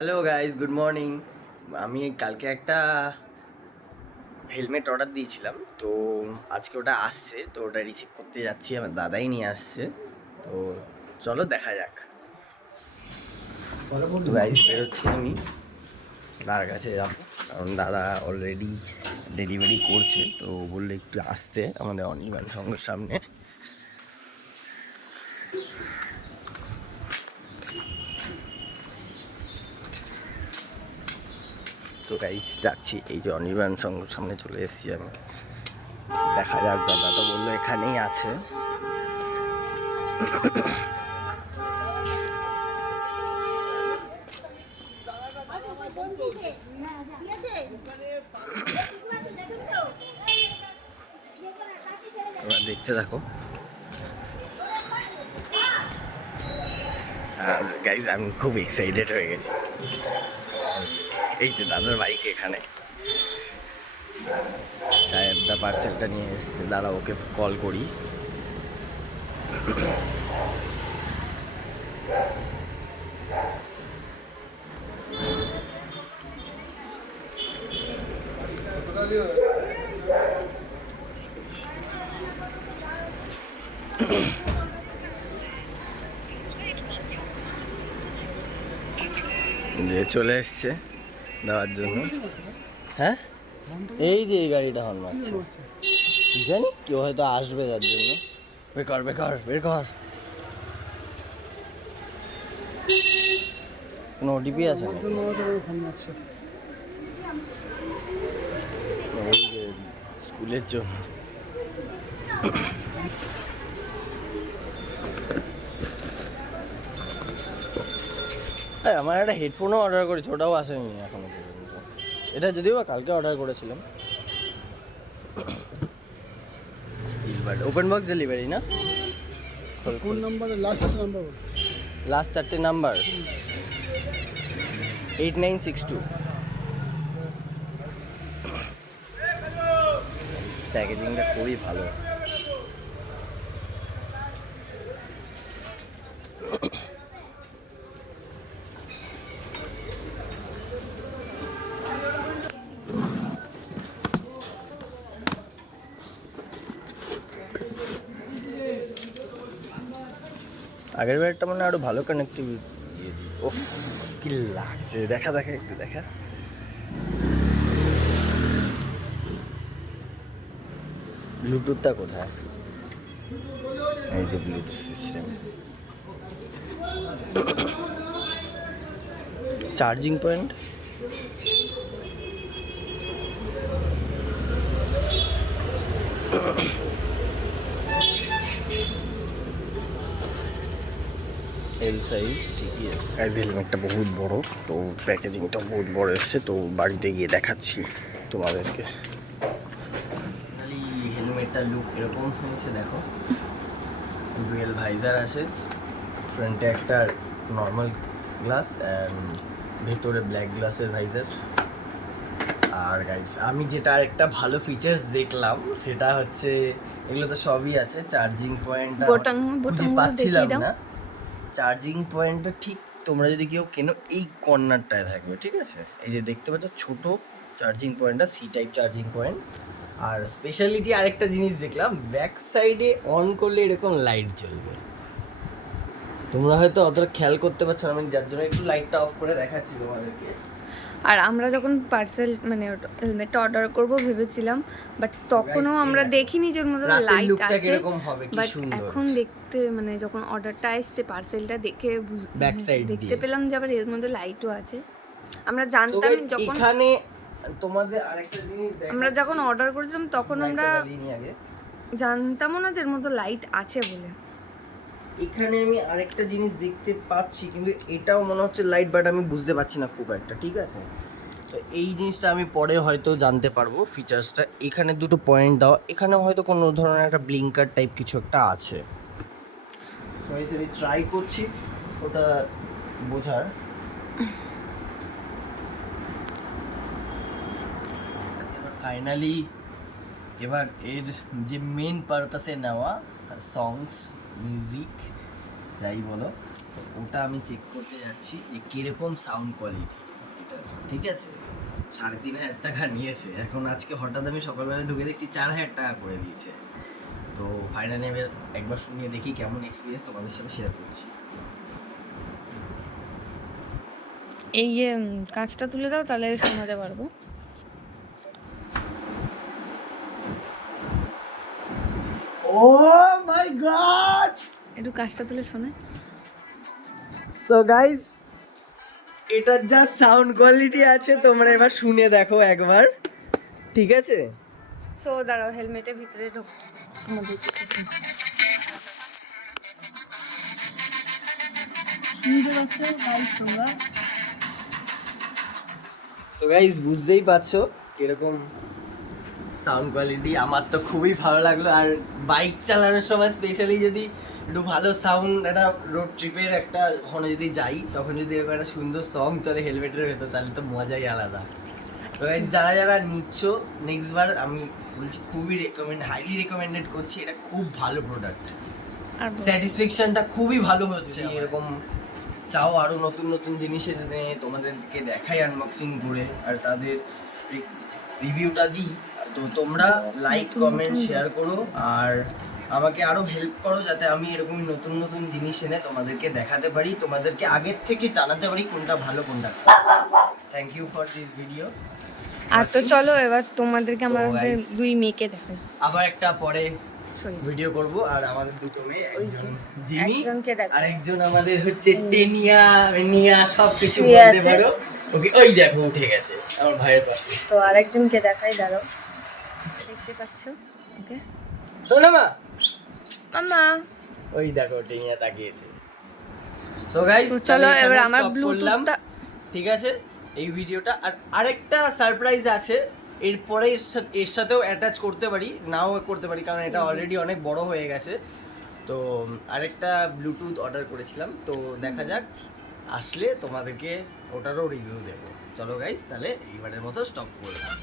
Hello guys, good morning. আমি কালকে একটা হেলমেট অর্ডার দিয়েছিলাম, তো আজকে ওটা আসছে, তো ওটা রিসিভ করতে যাচ্ছি। আমার দাদাই নিয়ে আসছে, তো চলো দেখা যাক। তো গাইস বেরোচ্ছি, আমি দাদার কাছে যাবো, কারণ দাদা অলরেডি ডেলিভারি করছে, তো বললে একটু আসতে আমাদের অনির্বাণ সংঘের সামনে। তো গাইস যাচ্ছি, এই যে অনির্বাণ সংঘের সামনে চলে এসেছি আমি। দেখা যাক, দাদা তো বললো এখানেই আছে। তোমরা দেখতে থাকো। গাইজ আমি খুব এক্সাইটেড হয়ে গেছি। এই যে দাদার বাইক এখানে, সাহেব দা পার্সেলটা নিয়ে এসছে, দাঁড়া ওকে কল করি। যে চলে এসছে দেওয়ার জন্য। হ্যাঁ, এই যে এই গাড়িটা হর্ন মারছে, জানি কেউ হয়তো আসবে তার জন্য। বের কর বের কর বের কর। কোনো ওটিপি আছে না? এই যে স্কুলের জন্য। আমার একটা হেডফোনও অর্ডার করেছি, ওটাও আসেনি এখনো পর্যন্ত। এটা যদিও বা কালকে অর্ডার করেছিলাম। Steelbird open box delivery না? ফোন নাম্বার লাস্ট চারটে নাম্বার 8962। প্যাকেজিংটা খুবই ভালো। আগের বারটা মানে আরো ভালো কানেক্টিভিটি। ওফ, কি লাগছে, দেখা দেখা একটু দেখা। ব্লুটুথটা কোথায়? এই যে Bluetooth system. Charging point L size ঠিকই আছে। গাইজ হেলমেটটা বহুত বড়, তো প্যাকেজিংটা বহুত বড় এসছে, তো বাড়িতে গিয়ে দেখাচ্ছি তোমাদেরকে। হেলমেটটার লুক এরকম হয়েছে, দেখো। ডুয়েল ভাইজার আছে, ফ্রন্টে একটা নর্মাল গ্লাস অ্যান্ড ভেতরে ব্ল্যাক গ্লাসের ভাইজার। আর গাইজ আমি যেটা আরেকটা ভালো ফিচার্স দেখলাম সেটা হচ্ছে, এগুলো তো সবই আছে, চার্জিং পয়েন্টটা পাচ্ছিলাম না। চার্জিং পয়েন্টটা ঠিক তোমরা যদি কেউ কেনো এই কর্নারটায় থাকবে, ঠিক আছে? এই যে দেখতে পাচ্ছ ছোট চার্জিং পয়েন্টটা, সি টাইপ চার্জিং পয়েন্ট। আর স্পেশালিটি আরেকটা জিনিস দেখলাম, ব্যাক সাইডে অন করলে এরকম লাইট জ্বলবে। তোমরা হয়তো অতটা খেয়াল করতে পারছো না, আমি যার জন্য একটু লাইটটা অফ করে দেখাচ্ছি তোমাদেরকে। আর আমরা যখন পার্সেল মানে হেলমেটটা অর্ডার করব ভেবেছিলাম, বাট তখনও আমরা দেখিনি যে ওর মধ্যে লাইট আছে। বাট এখন দেখতে মানে যখন অর্ডারটা আসছে পার্সেলটা দেখে ব্যাক সাইড দেখতে পেলাম যে আবার এর মধ্যে লাইটও আছে। আমরা জানতাম যখন এখানে তোমাদের আরেকটা জিনিস আমরা যখন অর্ডার করেছিলাম তখন আমরা জানতামও না যে এর মধ্যে লাইট আছে বলে। এখানে আমি আরেকটা জিনিস দেখতে পাচ্ছি, কিন্তু এটাও মনে হচ্ছে লাইট, বাট আমি বুঝতে পারছি না খুব একটা, ঠিক আছে? তো এই জিনিসটা আমি পরে হয়তো জানতে পারবো ফিচার্সটা। এখানে দুটো পয়েন্ট দাও, এখানে হয়তো কোনো ধরনের একটা ব্লিঙ্কার টাইপ কিছু একটা আছে। তো আমি ট্রাই করছি ওটা বোঝার। ফাইনালি এবার এর যে মেন পারপাসে নেওয়া সংস মিউজিক যাই বলো, তো ওটা আমি চেক করতে যাচ্ছি যে কীরকম সাউন্ড কোয়ালিটি এটা, ঠিক আছে। 3,500 টাকা নিয়েছে, এখন আজকে হঠাৎ আমি সকালবেলা ঢুকে দেখছি 4,000 টাকা করে দিয়েছে। তো ফাইনালি এবার একবার শুনিয়ে দেখি কেমন এক্সপিরিয়েন্স, তোমাদের সাথে শেয়ার করছি। এই কাজটা তুলে দাও, তাহলে শোনাতে পারবো। ও মাই গড, একটু কাজটা তুলে শোনে। সো গাইস, এটার যা সাউন্ড কোয়ালিটি আছে তোমরা এবার শুনে দেখো একবার, ঠিক আছে। সো দাঁড়াও, হেলমেটের ভিতরে ঢোক তোমাদের শুনতে পাচ্ছ গাইস তোমরা? সো গাইস, বুঝতেই পারছো কিরকম সাউন্ড কোয়ালিটি। আমার তো খুবই ভালো লাগলো, আর বাইক চালানোর সময় স্পেশালি যদি একটু ভালো সাউন্ড, একটা রোড ট্রিপের একটা ওখানে যদি যাই, তখন যদি এরকম একটা সুন্দর সং চলে হেলমেটের ভেতর, তাহলে তো মজাই আলাদা। তো যারা যারা নিচ্ছ নেক্সট বার আমি বলছি খুবই হাইলি রেকমেন্ডেড করছি, এটা খুব ভালো প্রোডাক্ট, স্যাটিসফ্যাকশনটা খুবই ভালো হচ্ছে। এরকম চাও আরও নতুন নতুন জিনিস এনে তোমাদেরকে দেখাই আনবক্সিং করে, আর তাদের রিভিউটা দিই। তো তোমরা লাইক কমেন্ট শেয়ার করো, আর আমাকে আরও হেল্প করো যাতে আমি এরকমই নতুন নতুন জিনিস এনে তোমাদেরকে দেখাতে পারি, তোমাদেরকে আগের থেকে জানাতে পারি কোনটা ভালো কোনটা। Thank you for this video. আচ্ছা চলো এবার তোমাদেরকে আমাদের দুই মেয়েকে দেখাই, আবার একটা পরে ভিডিও করব। আর আমাদের দুটো মেয়ে, একজন জিমি আর একজন আমাদের হচ্ছে টেনিয়া নিয়া, সব কিছু বলতে পারো। ওকে, ওই দেখো উঠে গেছে আমার ভাইয়ের পাশে। তো আরেকজনকে দেখাই, দাঁড়াও, দেখতে পাচ্ছো? ওকে শোনো মা, মামা, ওই দেখো টেনিয়া তাকিয়েছে। সো গাইস, চলো এবার আমার ব্লুটুথটা, ঠিক আছে, এই ভিডিওটা। আর আরেকটা সারপ্রাইজ আছে, এরপরে এর সাথেও অ্যাটাচ করতে পারি, নাও করতে পারি, কারণ এটা অলরেডি অনেক বড় হয়ে গেছে। তো আরেকটা ব্লুটুথ অর্ডার করেছিলাম, তো দেখা যাক আসলে তোমাদেরকে ওটারও রিভিউ দেবো। চলো গাইস, তাহলে এইবারের মতো স্টপ করলাম।